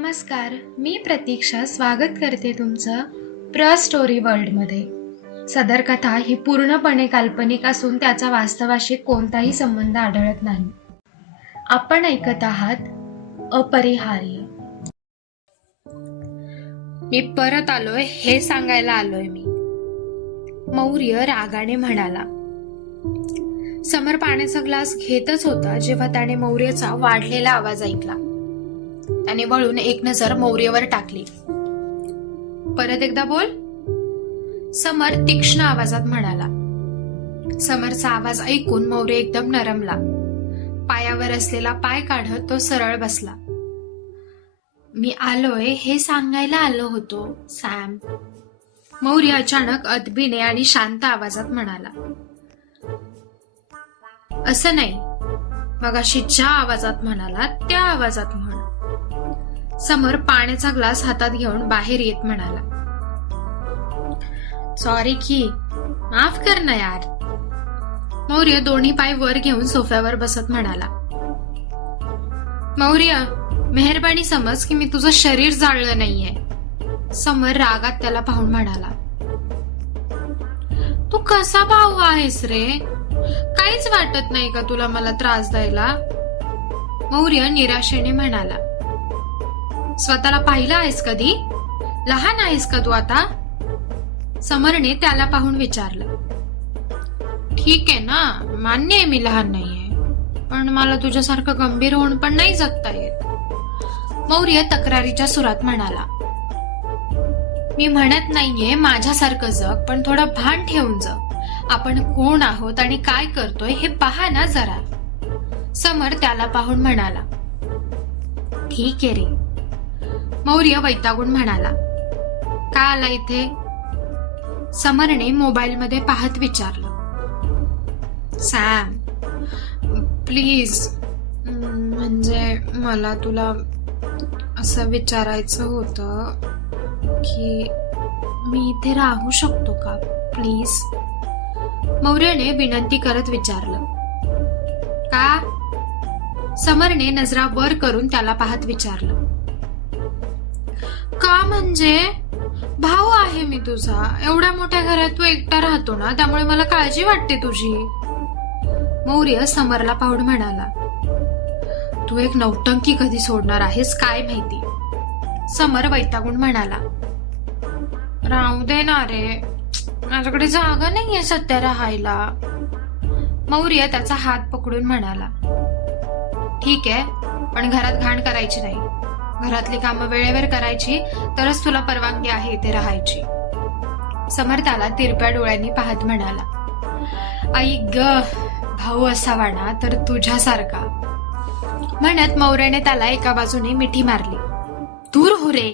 नमस्कार, मी प्रतीक्षा स्वागत करते तुमचं प्र स्टोरी वर्ल्डमध्ये. सदर कथा ही पूर्णपणे काल्पनिक असून त्याचा वास्तवाशी कोणताही संबंध आढळत नाही. आपण ऐकत आहात अपरिहार्य. मी परत आलोय हे सांगायला आलोय मी, मौर्य रागाने म्हणाला. समर पाण्याचा ग्लास घेतच होता जेव्हा त्याने मौर्याचा वाढलेला आवाज ऐकला. त्याने वळून एक नजर मौर्यवर टाकली. परत एकदा बोल, समर तीक्ष्ण आवाजात म्हणाला. समरचा आवाज ऐकून मौर्य एकदम नरमला. पायावर असलेला पाय काढत तो सरळ बसला. मी आलोय हे सांगायला आलो होतो सॅम, मौर्य अचानक अदबीने आणि शांत आवाजात म्हणाला. असं नाही, मगाशी ज्या आवाजात म्हणाला त्या आवाजात म्हण. समर पाण्याचा ग्लास हातात घेऊन बाहेर येत म्हणाला. सॉरी की, माफ कर ना यार. मौर्य दोन्ही पाय वर घेऊन सोफ्यावर बसत म्हणाला. मौर्य, मेहरबानी समज की मी तुझं शरीर जाळलं नाहीये. समर रागात त्याला पाहून म्हणाला. तू कसा भाऊ आहेस रे, काहीच वाटत नाही का तुला मला त्रास द्यायला? मौर्य निराशेने म्हणाला. स्वतःला पाहिलं आहेस कधी? लहान आहेस का तू आता? समरने त्याला पाहून विचारलं. ठीक आहे ना, मान्य आहे मी लहान नाहीये, पण मला तुझ्यासारखं गंभीर होऊन पण नाही जगता येत. मौर्य तक्रारीच्या सुरात म्हणाला. मी म्हणत नाहीये माझ्यासारखं जग, पण थोडं भान ठेवून जग. आपण कोण आहोत आणि काय करतोय हे पहा ना जरा. समर त्याला पाहून म्हणाला. ठीक आहे रे. मौर्य वैतागून म्हणाला. का आला इथे? समरने मोबाईल मध्ये पाहत विचारलं. सॅम प्लीज, म्हणजे मला तुला असं विचारायचं होतं की मी इथे राहू शकतो का प्लीज? मौर्यने विनंती करत विचारलं. का? समरने नजरा वर करून त्याला पाहत विचारलं. का म्हणजे? भाऊ आहे मी तुझा, एवढ्या मोठ्या घरात तू एकटा राहतो ना, त्यामुळे मला काळजी वाटते तुझी. मौर्य समरला पाहून म्हणाला. तू एक नौटंकी कधी सोडणार आहेस काय माहिती. समर वैतागून म्हणाला. राहू दे ना रे, माझ्याकडे जागा नाहीये सध्या राहायला. मौर्य त्याचा हात पकडून म्हणाला. ठीक आहे, पण घरात घाण करायची नाही. घरातली कामं वेळेवर करायची, तरच तुला परवानगी आहे इथे राहायची. समर त्याला तिरप्या डोळ्यांनी पाहत म्हणाला. आई ग, भाऊ असावा ना तर तुझ्यासारखा. म्हणत मौर्याने त्याला एका बाजूने मिठी मारली. दूर हो रे,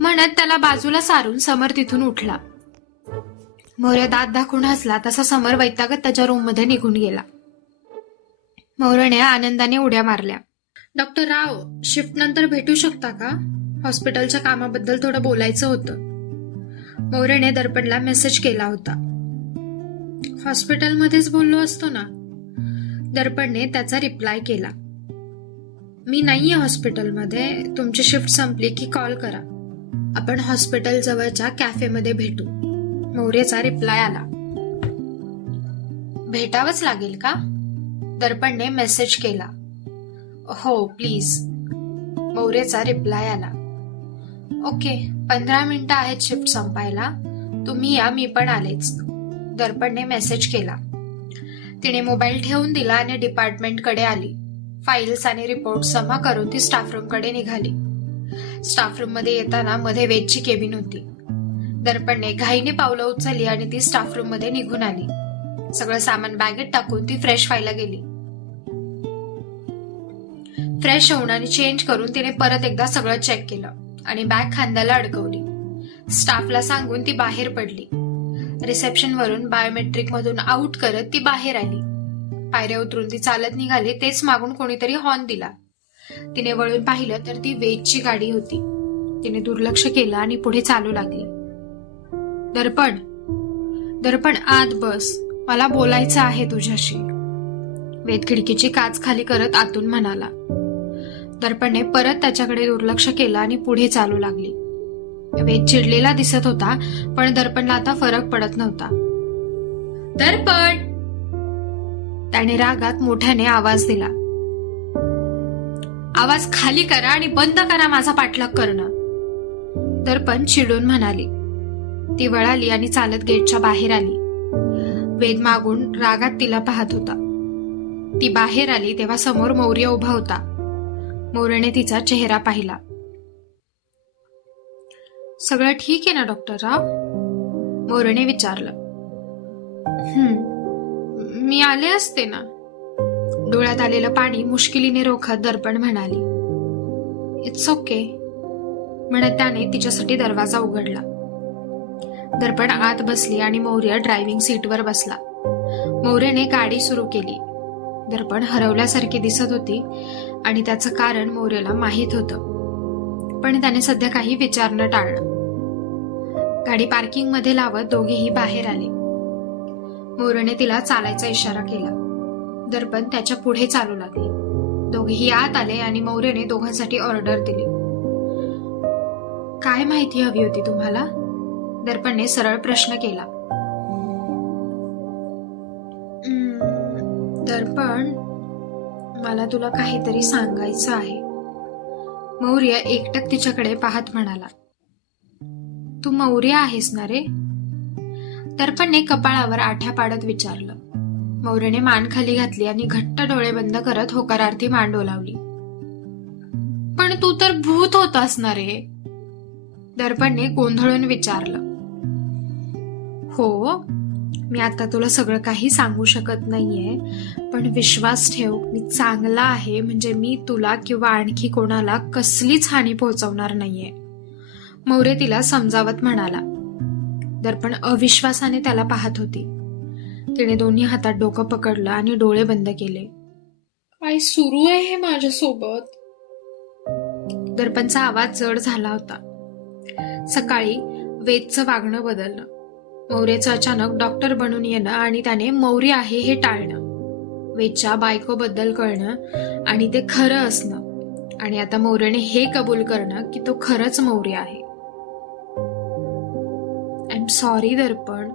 म्हणत त्याला बाजूला सारून समर तिथून उठला. मौर्य दात दाखवून हसला तसा समर वैतागत त्याच्या रूम मध्ये निघून गेला. मौर्याने आनंदाने उड्या मारल्या. डॉक्टर राव, शिफ्ट नंतर भेटू शकता का? हॉस्पिटलच्या कामाबद्दल थोडं बोलायचं होतं. मौर्याने दर्पणला मेसेज केला होता. हॉस्पिटलमध्येच बोललो असतो ना. दर्पणने त्याचा रिप्लाय केला. मी नाहीये हॉस्पिटलमध्ये, तुमची शिफ्ट संपली की कॉल करा. आपण हॉस्पिटल जवळच्या कॅफेमध्ये भेटू. मौर्याचा रिप्लाय आला. भेटावंच लागेल का? दर्पणने मेसेज केला. हो प्लीज. मौर्याचा रिप्लाय आला. ओके, 15 मिनिटं आहेत शिफ्ट संपायला, तुम्ही या, मी पण आलेच. दर्पणने मेसेज केला. तिने मोबाईल ठेवून दिला आणि डिपार्टमेंटकडे आली. फाईल्स आणि रिपोर्ट जमा करून ती स्टाफ रूम कडे निघाली. स्टाफ रूम मध्ये येताना मध्ये वेजची केबिन होती. दर्पणने घाईने पावलं उचलली आणि ती स्टाफ रूम मध्ये निघून आली. सगळं सामान बॅगेत टाकून ती फ्रेश व्हायला गेली. फ्रेश होऊन आणि चेंज करून तिने परत एकदा सगळं चेक केलं आणि बॅग खांद्याला अडकवली. स्टाफला सांगून ती बाहेर पडली. रिसेप्शन वरून बायोमेट्रिक मधून आउट करत ती बाहेर आली. पायऱ्या उतरून ती चालत निघाली, तेच मागून कोणीतरी हॉर्न दिला. तिने वळून पाहिलं तर ती वेजची गाडी होती. तिने दुर्लक्ष केलं आणि पुढे चालू लागली. दर्पण, दर्पण आत बस, मला बोलायचं आहे तुझ्याशी. वेद खिडकीची काच खाली करत आतून म्हणाला. दर्पणने परत त्याच्याकडे दुर्लक्ष केलं आणि पुढे चालू लागली. वेद चिडलेला दिसत होता, पण दर्पणला आता फरक पडत नव्हता. दर्पण, त्याने रागात मोठ्याने आवाज दिला. आवाज खाली करा आणि बंद करा माझा पाठलाग करणं, दर्पण चिडून म्हणाली. ती वळाली आणि चालत गेटच्या बाहेर आली. वेद मागून रागात तिला पाहत होता. ती बाहेर आली तेव्हा समोर मौर्य उभा होता. मौर्यने तिचा चेहरा पाहिला. सगळं ठीक आहे ना डॉक्टर राव? मौर्यने विचारलं. मी आले असते ना. डोळ्यात आलेलं पाणी मुश्किलीने रोखत दर्पण म्हणाली. इट्स ओके म्हणत त्याने तिच्यासाठी दरवाजा उघडला. दर्पण आत बसली आणि मौर्य ड्रायव्हिंग सीटवर बसला. मौर्यने गाडी सुरू केली. दर्पण हरवल्यासारखी दिसत होती आणि त्याचं कारण मौर्यला माहीत होतं, पण त्याने सध्या काही विचारणं टाळलं. गाडी पार्किंग मध्ये लावत दोघेही बाहेर आले. मौर्यने तिला चालायचा इशारा केला. दर्पण त्याच्या पुढे चालू लागली. दोघेही आत आले आणि मौर्यने दोघांसाठी ऑर्डर दिली. काय माहिती हवी होती तुम्हाला? दर्पणने सरळ प्रश्न केला. दर्पण, मला तुला काहीतरी सांगायचं आहे. मौर्य एकटक तिच्याकडे पाहत म्हणाला. तू मौर्य आहेस ना रे? दर्पणने कपाळावर आठ्या पाडत विचारलं. मौर्यने मान खाली घातली आणि घट्ट डोळे बंद करत होकारार्थी मान डोलावली. पण तू तर भूत होतास ना रे? दर्पणने गोंधळून विचारलं. हो, मी आता तुला सगळं काही सांगू शकत नाहीये, पण विश्वास ठेव, मी चांगला आहे. म्हणजे मी तुला किंवा आणखी कोणाला कसलीच हानी पोहोचवणार नाहीये, मौर्य तिला समजावत म्हणाला. दर्पण अविश्वासाने त्याला पाहत होती. तिने दोन्ही हातात डोकं पकडलं आणि डोळे बंद केले. काय सुरू आहे हे माझ्यासोबत? दर्पणचा आवाज जड झाला होता. सकाळी वेदचं वागणं बदललं. मौर्यचं अचानक डॉक्टर बनून येणं आणि त्याने मौर्य आहे हे टाळणं. वेदच्या बायकोबद्दल कळणं आणि ते खरं असणं. आणि आता मौर्यने हे कबूल करणं की तो खरंच मौर्य आहे. आय एम सॉरी दर्पण,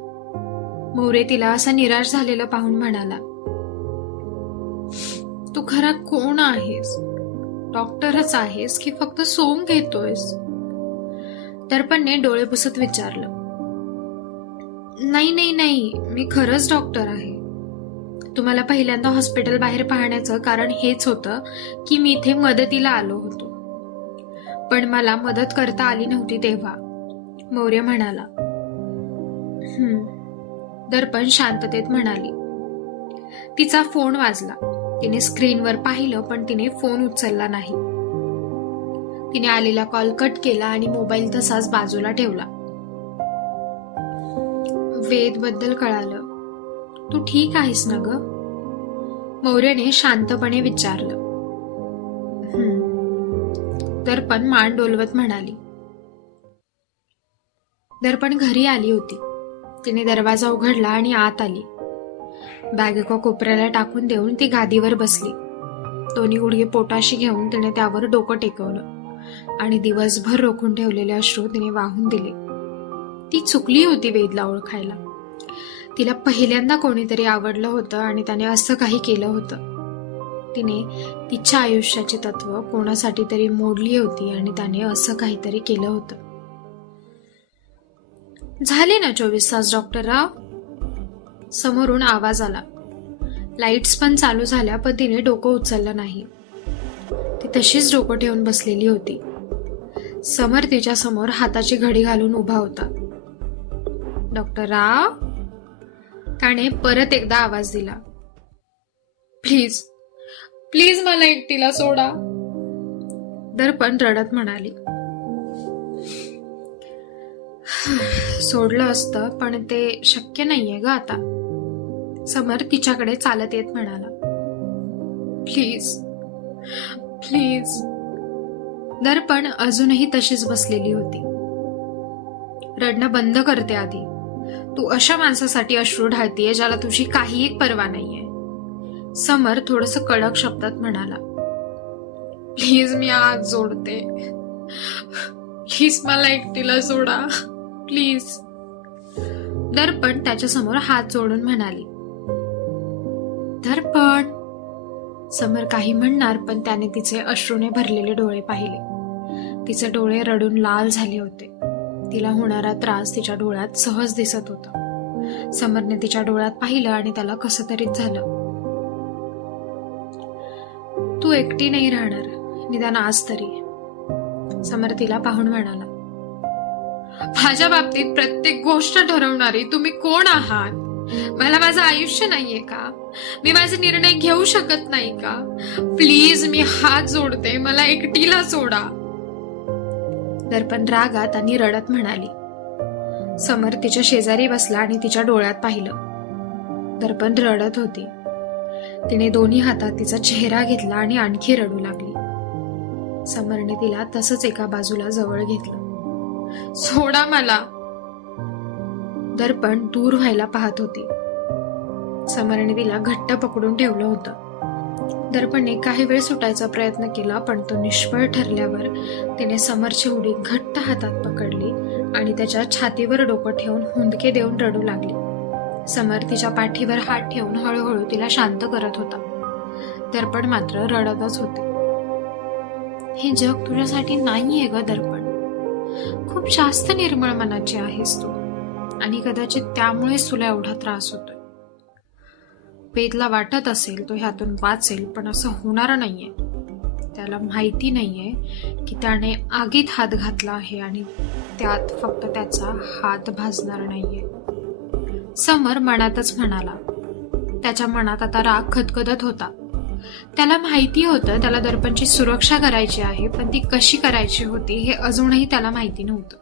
मौर्य तिला असा निराश झालेलं पाहून म्हणाला. तू खरा कोण आहेस? डॉक्टरच आहेस की फक्त सोंग घेतोयस? दर्पणने डोळे पुसत विचारलं. नाही नाही नाही, मी खरंच डॉक्टर आहे. तुम्हाला पहिल्यांदा हॉस्पिटल बाहेर पाहण्याचं कारण हेच होतं की मी इथे मदतीला आलो होतो, पण मला मदत करता आली नव्हती तेव्हा, मौर्य म्हणाला. दर्पण शांततेत म्हणाली. तिचा फोन वाजला. तिने स्क्रीनवर पाहिलं, पण तिने फोन उचलला नाही. तिने आलेला कॉल कट केला आणि मोबाईल तसाच बाजूला ठेवला. वेद बद्दल कळालं. तू ठीक आहेस ना ग? मौर्यने शांतपणे विचारलं. दर्पण मान डोलवत म्हणाली. दर्पण घरी आली होती. तिने दरवाजा उघडला आणि आत आली. बॅग एका कोपऱ्याला टाकून देऊन ती गादीवर बसली. दोन्ही गुडघे पोटाशी घेऊन तिने त्यावर डोकं टेकवलं आणि दिवसभर रोखून ठेवलेले अश्रू तिने वाहून दिले. ती चुकली होती वेदला ओळखायला. तिला पहिल्यांदा कोणीतरी आवडलं होतं आणि त्याने असं काही केलं होतं. तिने तिच्या आयुष्याची तत्व कोणासाठी तरी मोडली होती आणि त्याने असं काहीतरी केलं होतं. झाले ना 24 तास डॉक्टर राव? समोरून आवाज आला. लाईट्स पण चालू झाल्या, पण तिने डोकं उचललं नाही. ती तशीच डोकं ठेवून बसलेली होती. समर तिच्या समोर हाताची घडी घालून उभा होता. डॉक्टर राव, त्याने परत एकदा आवाज दिला. प्लीज प्लीज मला एकटीला सोडा, दर्पण रडत म्हणाली. सोडलं असतं, पण ते शक्य नाहीये ग आता, समर तिच्याकडे चालत येत म्हणाला. Please please. दर्पण अजूनही तशीच बसलेली होती. रडणं बंद करते आधी. तू अशा माणसासाठी अश्रू ढाळतीये ज्याला तुझी काहीही पर्वा नाहीये, समर थोडंसं कडक शब्दात म्हणाला. प्लीज मी हात जोडते, प्लीज मला एकटीला सोडा, प्लीज. दर्पण त्याच्यासमोर हात जोडून म्हणाली. दर्पण. समर काही म्हणणार पण त्याने तिचे अश्रूने भरलेले डोळे पाहिले. तिचे डोळे रडून लाल झाले होते. तिला होणारा त्रास तिच्या डोळ्यात सहज दिसत होता. समरने तिच्या डोळ्यात पाहिलं आणि त्याला कसं तरीच झालं. तू एकटी नाही राहणार, निदान आज तरी, समर तिला पाहून म्हणाला. माझ्या बाबतीत प्रत्येक गोष्ट ठरवणारी तुम्ही कोण आहात? मला माझं आयुष्य नाहीये का? मी माझे निर्णय घेऊ शकत नाही का? प्लीज मी हात जोडते, मला एकटीला सोडा. दर्पण रागात आणि रडत म्हणाली. समर तिच्या शेजारी बसला आणि तिच्या डोळ्यात पाहिलं. दर्पण रडत होती. तिने दोन्ही हातात तिचा चेहरा घेतला आणि आणखी रडू लागली. समरने तिला तसंच एका बाजूला जवळ घेतलं. सोडा मला. दर्पण दूर व्हायला पाहत होती. समरने तिला घट्ट पकडून ठेवलं होतं. दर्पणने काही वेळ सुटायचा प्रयत्न केला पण तो निष्फळ ठरल्यावर तिने समरची उडी घट्ट हातात पकडली आणि त्याच्या छातीवर डोकं ठेवून हुंदके देऊन रडू लागली. समर तिच्या पाठीवर हात ठेवून हळूहळू तिला शांत करत होता. दर्पण मात्र रडतच होते. हे जग तुझ्यासाठी नाहीये ग दर्पण. खूप जास्त निर्मळ मनाची आहेस तू आणि कदाचित त्यामुळेच तुला एवढा त्रास होतोय. वेदला वाटत असेल तो ह्यातून वाचेल पण असं होणार नाहीये. त्याला माहिती नाहीये की त्याने आगीत हात घातला आहे आणि त्यात फक्त त्याचा हात भाजणार नाहीये. समर मनातच म्हणाला. त्याच्या मनात आता राग खदखदत होता. त्याला माहिती होतं त्याला दर्पणची सुरक्षा करायची आहे पण ती कशी करायची होती हे अजूनही त्याला माहिती नव्हतं.